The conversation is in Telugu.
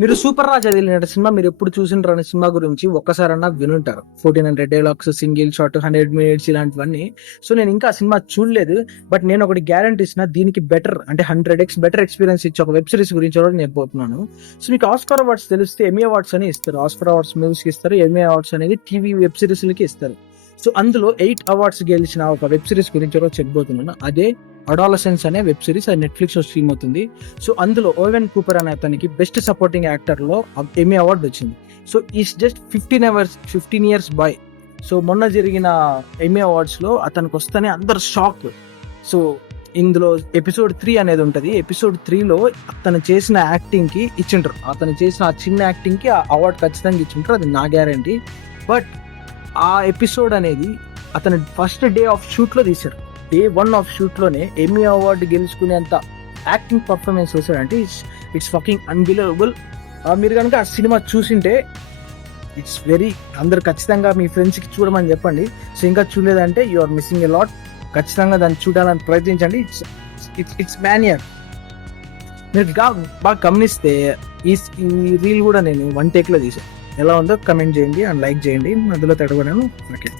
మీరు సూపర్ రాజ్ అది సినిమా మీరు ఎప్పుడు చూసింటారు అనే సినిమా గురించి ఒక్కసారన్నా వినుంటారు. 1400 డైలాగ్స్, సింగిల్ షాట్, 100 మినిట్స్ ఇలాంటివన్నీ. సో నేను ఇంకా ఆ సినిమా చూడలేదు. బట్ నేను ఒకటి గ్యారంటీ ఇస్తున్నా, దీనికి బెటర్ అంటే 100x బెటర్ ఎక్స్పీరియన్స్ ఇచ్చే ఒక వెబ్ సిరీస్ గురించి కూడా నేను పోతున్నాను. సో మీకు ఆస్కార్ అవార్డ్స్ తెలిస్తే ఎమీ అవార్డ్స్ అని ఇస్తారు. ఆస్కార్ అవార్డ్స్ మూవీస్ కి ఇస్తారు, ఎమీ అవార్డ్స్ అనేది టీవీ వెబ్ సిరీస్ లకి ఇస్తారు. సో అందులో 8 అవార్డ్స్ గెలిచిన ఒక వెబ్ సిరీస్ గురించి కూడా చెప్పబోతున్నాను. అదే అడాలసెన్స్ అనే వెబ్ సిరీస్. అది నెట్ఫ్లిక్స్ లో స్ట్రీమ్ అవుతుంది. సో అందులో ఓవెన్ కూపర్ అనే అతనికి బెస్ట్ సపోర్టింగ్ యాక్టర్ లో ఎమీ అవార్డు వచ్చింది. So is just 15 years boy. So మొన్న జరిగిన ఎమీ అవార్డ్స్ లో అతనికి వస్తేనే అందరు షాక్. సో ఇందులో ఎపిసోడ్ 3 అనేది ఉంటది. ఎపిసోడ్ 3లో అతను చేసిన యాక్టింగ్ కి ఇచ్చింటారు. అతను చేసిన ఆ చిన్న యాక్టింగ్ కి ఆ అవార్డు ఖచ్చితంగా ఇచ్చింటారు, అది నా గ్యారంటీ. బట్ ఆ ఎపిసోడ్ అనేది అతను ఫస్ట్ డే ఆఫ్ షూట్ లో తీశారు. డే 1 ఆఫ్ షూట్ లోనే ఎమీ అవార్డు గెలుచుకునేంత యాక్టింగ్ పర్ఫార్మెన్స్ చేశాడంటే ఇట్స్ ఫకింగ్ అన్బిలీవబుల్. మీరు కనుక ఆ సినిమా చూసింటే ఇట్స్ వెరీ, అందరు ఖచ్చితంగా మీ ఫ్రెండ్స్ కి చూడమని చెప్పండి. సో ఇంకా చూడలేదంటే you are missing a lot. ఖచ్చితంగా దాన్ని చూడాలని ప్రయత్నించండి. ఇట్స్ మ్యానియర్. మీరు బాగా గమనిస్తే ఈ రీల్ కూడా నేను 1 టేక్ లో తీసాను. ఎలా ఉందో కమెంట్ చేయండి అండ్ లైక్ చేయండి. మధ్యలో తడబడాను. ఓకే.